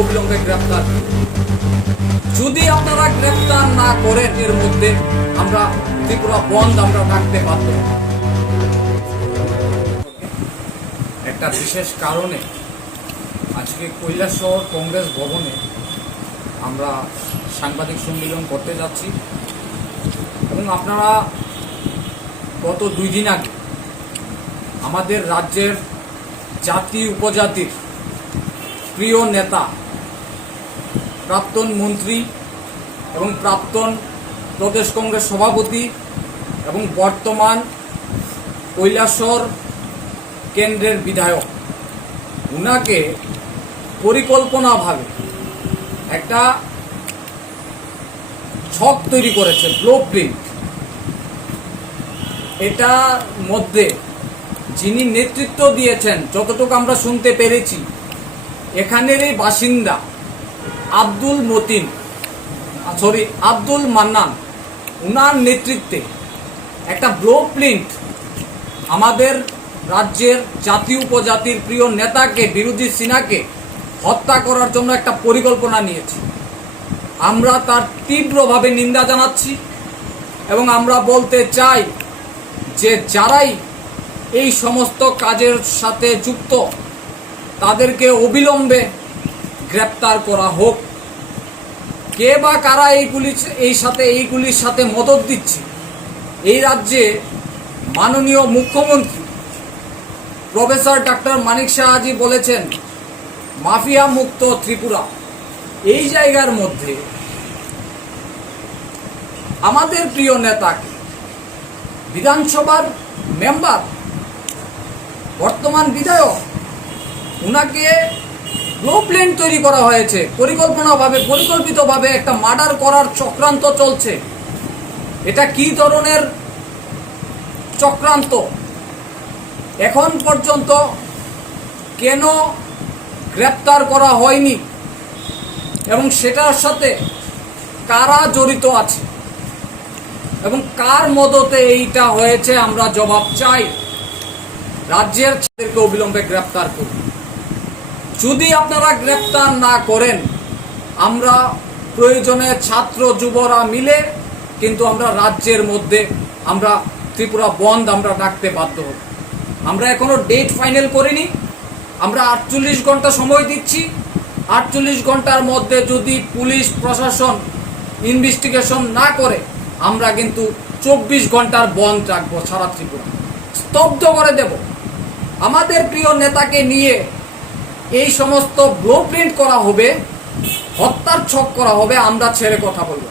অবিলম্বে গ্রেপ্তার। যদি আপনারা গ্রেপ্তার না করেন এর মধ্যে আমরা ত্রিপুরা বন্ধ আমরা ডাকতে বাধ্য। একটা বিশেষ কারণে আজকে কৈলাসহর কংগ্রেস ভবনে আমরা সাংবাদিক সম্মেলন করতে যাচ্ছি এবং আপনারা গত 2 দিন আগে আমাদের রাজ্যের জাতি উপজাতির প্রিয় নেতা, প্রাক্তন মন্ত্রী এবং প্রাক্তন প্রদেশ কংগ্রেস সভাপতি এবং বর্তমান কৈলাসহর কেন্দ্রের বিধায়ক, উনাকে পরিকল্পনাভাবে একটা ছক তৈরি করেছে, ব্লুপ্রিন্ট। এটার মধ্যে যিনি নেতৃত্ব দিয়েছেন, যতটুকু আমরা শুনতে পেরেছি, এখানেরই বাসিন্দা আব্দুল মান্নান, উনার নেতৃত্বে একটা ব্লুপ্রিন্ট আমাদের রাজ্যের জাতি উপজাতির প্রিয় নেতাকে, বিরোধী সিনহাকে হত্যা করার জন্য একটা পরিকল্পনা নিয়েছে। আমরা তার তীব্রভাবে নিন্দা জানাচ্ছি এবং আমরা বলতে চাই যে যারাই এই সমস্ত কাজের সাথে যুক্ত তাদেরকে অবিলম্বে গ্রেপ্তার করা হোক। কে বা কারা এইগুলির সাথে মদত দিচ্ছে? এই রাজ্যে মাননীয় মুখ্যমন্ত্রী প্রফেসর ডক্টর মানিক সাহাজি বলেছেন মাফিয়া মুক্ত ত্রিপুরা। এই জায়গার মধ্যে আমাদের প্রিয় নেতাকে, বিধানসভার মেম্বার, বর্তমান বিধায়ক, উনাকে ব্লুপ্রিন্ট তৈরি করা হয়েছে, পরিকল্পিতভাবে একটা মার্ডার করার চক্রান্ত চলছে। এটা কি ধরনের চক্রান্ত? এখন পর্যন্ত কেন গ্রেপ্তার করা হয়নি এবং সেটার সাথে কারা জড়িত আছে এবং কার মদতে এইটা হয়েছে আমরা জবাব চাই। রাজ্যের ছেলেকে অবিলম্বে গ্রেপ্তার করুন। যদি আপনারা গ্রেপ্তার না করেন, আমরা প্রয়োজনে ছাত্র যুবরা মিলে কিন্তু আমরা রাজ্যের মধ্যে আমরা ত্রিপুরা বন্ধ আমরা ডাকতে বাধ্য হব। আমরা এখনো ডেট ফাইনাল করিনি, আমরা 48 ঘন্টা সময় দিচ্ছি। 48 ঘন্টার মধ্যে যদি পুলিশ প্রশাসন ইনভেস্টিগেশন না করে, আমরা কিন্তু 24 ঘন্টার বন্ধ রাখবো। সারা ত্রিপুরা স্তব্ধ করে দেব। আমাদের প্রিয় নেতাকে নিয়ে এই সমস্ত ব্লুপ্রিন্ট করা হবে, হত্যার ছক করা হবে, আমরা ছেড়ে কথা বলবো।